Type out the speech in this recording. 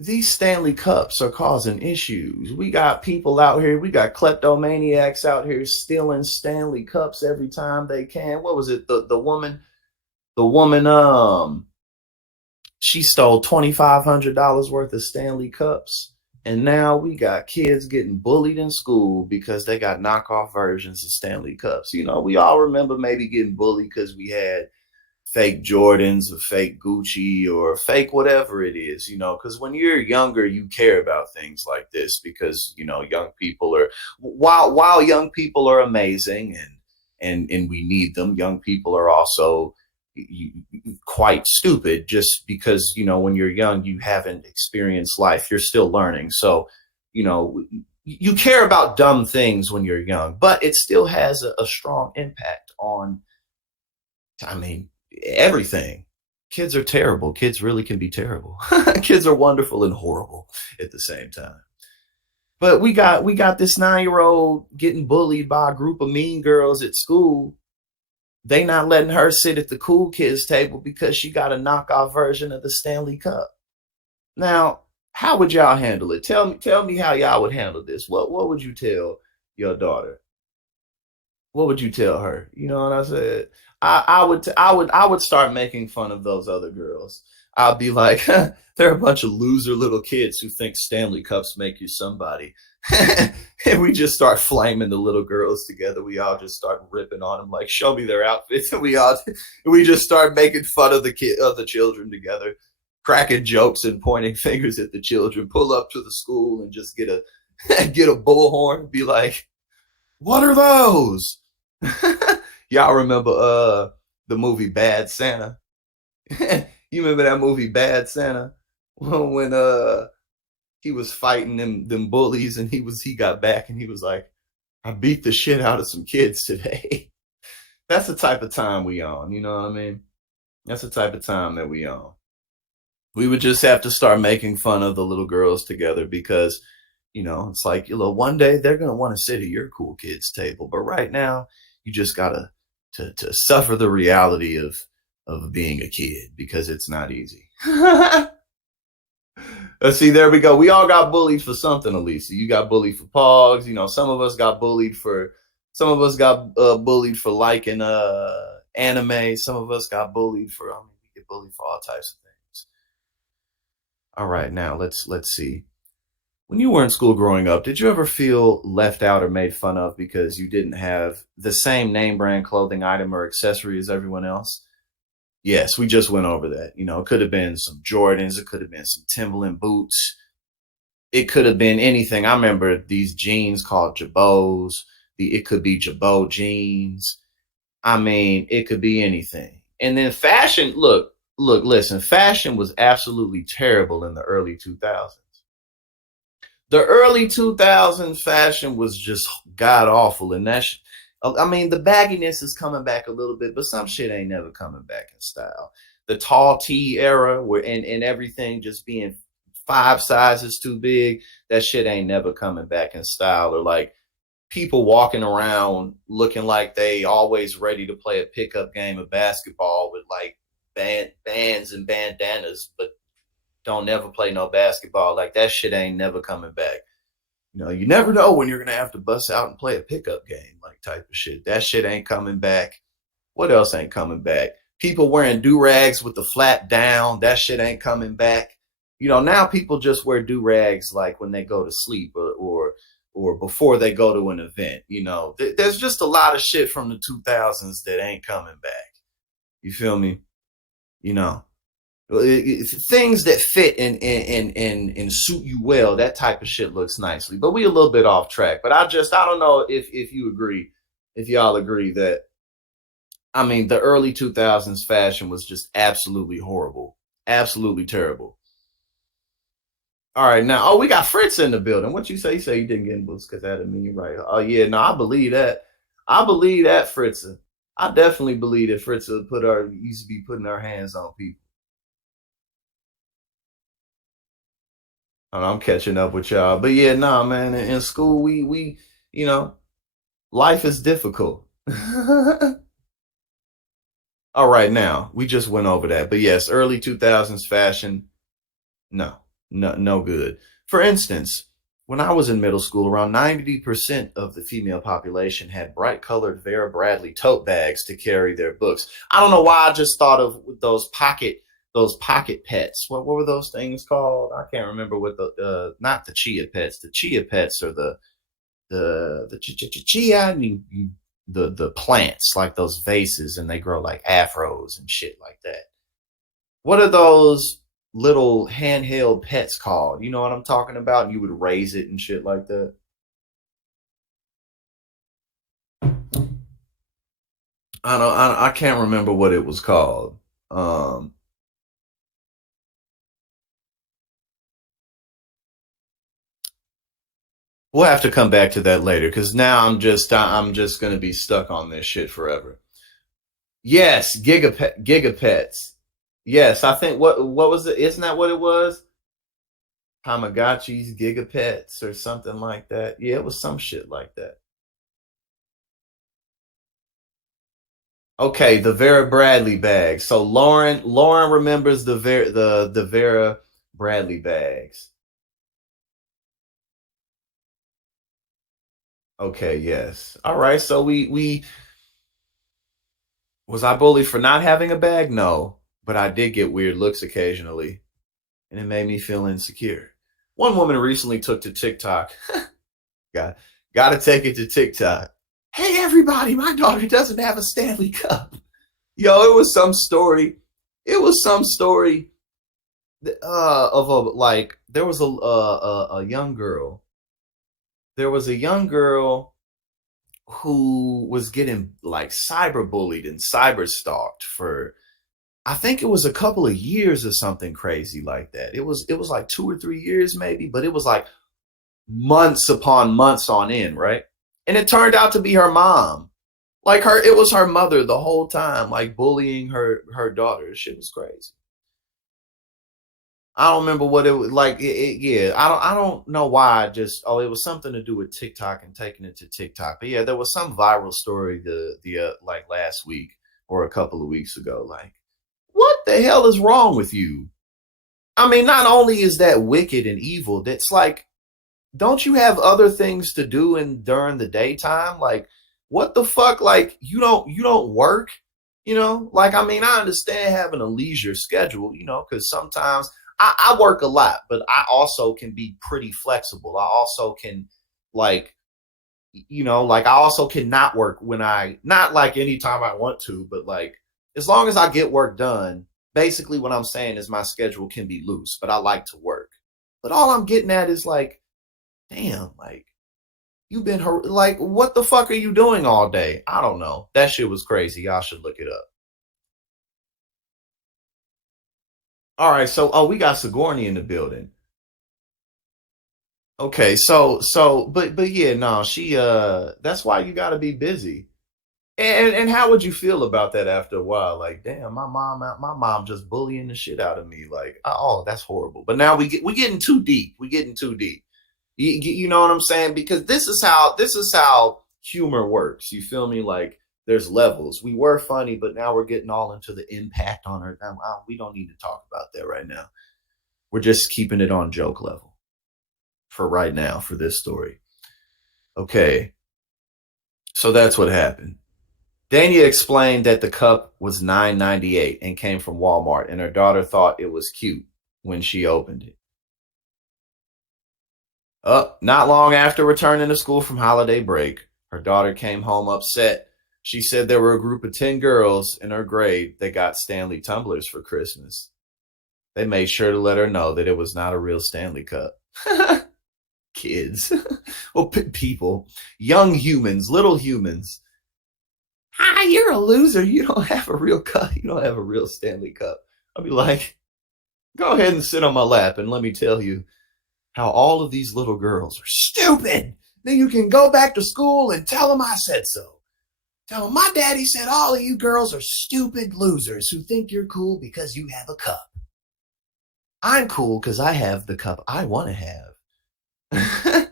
these Stanley Cups are causing issues. We got people out here, we got kleptomaniacs out here stealing Stanley Cups every time they can. What was it? The woman, she stole $2,500 worth of Stanley Cups. And now we got kids getting bullied in school because they got knockoff versions of Stanley Cups. We all remember maybe getting bullied because we had fake Jordans or fake Gucci or fake whatever it is, because when you're younger, you care about things like this because, young people are, while young people are amazing and we need them, young people are also quite stupid just because, when you're young, you haven't experienced life. You're still learning. So, you care about dumb things when you're young, but it still has a strong impact on, I mean, everything. Kids are terrible. Kids really can be terrible. Kids are wonderful and horrible at the same time. But we got this 9-year-old getting bullied by a group of mean girls at school. They not letting her sit at the cool kids table because she got a knockoff version of the Stanley Cup. Now, how would y'all handle it? Tell me how y'all would handle this. What would you tell your daughter? What would you tell her? You know what I said? I would start making fun of those other girls. I'll be like, they're a bunch of loser little kids who think Stanley Cups make you somebody. And we just start flaming the little girls together. We all just start ripping on them, like, show me their outfits. And we just start making fun of the children together, cracking jokes and pointing fingers at the children. Pull up to the school and just get a get a bullhorn. Be like, what are those? Y'all remember the movie Bad Santa? You remember that movie Bad Santa? When he was fighting them bullies and he got back and he was like, I beat the shit out of some kids today. That's the type of time we on, you know what I mean? That's the type of time that we on. We would just have to start making fun of the little girls together because, it's like, one day they're gonna want to sit at your cool kids table. But right now, you just gotta to suffer the reality of being a kid because it's not easy. Let's see, there we go. We all got bullied for something, Elisa. You got bullied for pogs. Some of us got bullied for bullied for liking anime. Some of us got bullied for we get bullied for all types of things. All right, now let's see. When you were in school growing up, did you ever feel left out or made fun of because you didn't have the same name brand clothing item or accessory as everyone else? Yes, we just went over that. It could have been some Jordans, it could have been some Timberland boots, it could have been anything. I remember these jeans called Jabos. It could be Jabot jeans. It could be anything. And then fashion, listen, fashion was absolutely terrible in the early 2000s. The early 2000s fashion was just god awful, and the bagginess is coming back a little bit, but some shit ain't never coming back in style. The tall T era, where and everything just being 5 sizes too big, that shit ain't never coming back in style. Or like people walking around looking like they always ready to play a pickup game of basketball with like bands and bandanas, but don't never play no basketball. Like that shit ain't never coming back. You never know when you're gonna have to bust out and play a pickup game, like type of shit. That shit ain't coming back. What else ain't coming back? People wearing do-rags with the flat down, that shit ain't coming back. Now people just wear do-rags like when they go to sleep or before they go to an event. There's just a lot of shit from the 2000s that ain't coming back. You feel me? Things that fit and suit you well, that type of shit looks nicely. But we a little bit off track. But I don't know if you agree, if y'all agree that the early 2000s fashion was just absolutely horrible, absolutely terrible. All right, now we got Fritz in the building. What you say? You say you didn't get in books because that didn't mean you're right. Oh yeah, no, I believe that. I believe that Fritz. I definitely believe that Fritz used to be putting her hands on people. I'm catching up with y'all. But yeah, nah, man. In school, we life is difficult. All right, now we just went over that. But yes, early 2000s fashion, no, No, no good. For instance, when I was in middle school, around 90% of the female population had bright colored Vera Bradley tote bags to carry their books. I don't know why I just thought of those pocket pets. What were those things called? I can't remember what the not the chia pets. The chia pets are the chia the plants like those vases and they grow like afros and shit like that. What are those little handheld pets called? You know what I'm talking about? You would raise it and shit like that. I can't remember what it was called. Um, we'll have to come back to that later because now I'm just gonna be stuck on this shit forever. Yes, gigapets. Yes, I think what was it? Isn't that what it was? Tamagotchis, gigapets, or something like that. Yeah, it was some shit like that. Okay, the Vera Bradley bag. So Lauren remembers the Vera Bradley bags. Okay, yes. All right. So we was I bullied for not having a bag? No, but I did get weird looks occasionally, and it made me feel insecure. One woman recently took to TikTok. got got to take it to TikTok. Hey everybody, my daughter doesn't have a Stanley Cup. Yo, it was some story. It was some story of a like there was a young girl. There was a young girl who was getting like cyber bullied and cyber stalked for I think it was a couple of years or something crazy like that. It was like 2 or 3 years maybe, but it was like months upon months on end, right? And it turned out to be her mom. Like it was her mother the whole time, like bullying her daughter. Shit was crazy. I don't remember what it was like. Yeah, I don't know why. I just it was something to do with TikTok and taking it to TikTok. But yeah, there was some viral story the like last week or a couple of weeks ago. Like, what the hell is wrong with you? I mean, not only is that wicked and evil, that's like don't you have other things to do in during the daytime? Like, what the fuck? Like, you don't work, Like, I mean, I understand having a leisure schedule, because sometimes I work a lot, but I also can be pretty flexible. I also can like, like I also can not work when I not like anytime I want to, but like as long as I get work done, basically what I'm saying is my schedule can be loose, but I like to work. But all I'm getting at is like damn, like you've been like, what the fuck are you doing all day? I don't know. That shit was crazy. Y'all should look it up. All right, so we got Sigourney in the building. Okay, but yeah, no, she that's why you got to be busy. And how would you feel about that after a while? Like, damn, my mom just bullying the shit out of me. Like, oh, that's horrible. But now we getting too deep. We getting too deep. You know what I'm saying? Because this is how humor works. You feel me? Like there's levels. We were funny, but now we're getting all into the impact on her. We don't need to talk about that right now. We're just keeping it on joke level for right now for this story. Okay, so that's what happened. Dania explained that the cup was $9.98 and came from Walmart, and her daughter thought it was cute when she opened it. Not long after returning to school from holiday break, her daughter came home upset. She said there were a group of 10 girls in her grade that got Stanley tumblers for Christmas. They made sure to let her know that it was not a real Stanley cup. Kids. Well, people. Young humans. Little humans. You're a loser. You don't have a real cup. You don't have a real Stanley cup. I'll be like, go ahead and sit on my lap and let me tell you how all of these little girls are stupid. Then you can go back to school and tell them I said so. Tell them my daddy said all of you girls are stupid losers who think you're cool because you have a cup. I'm cool because I have the cup I want to have.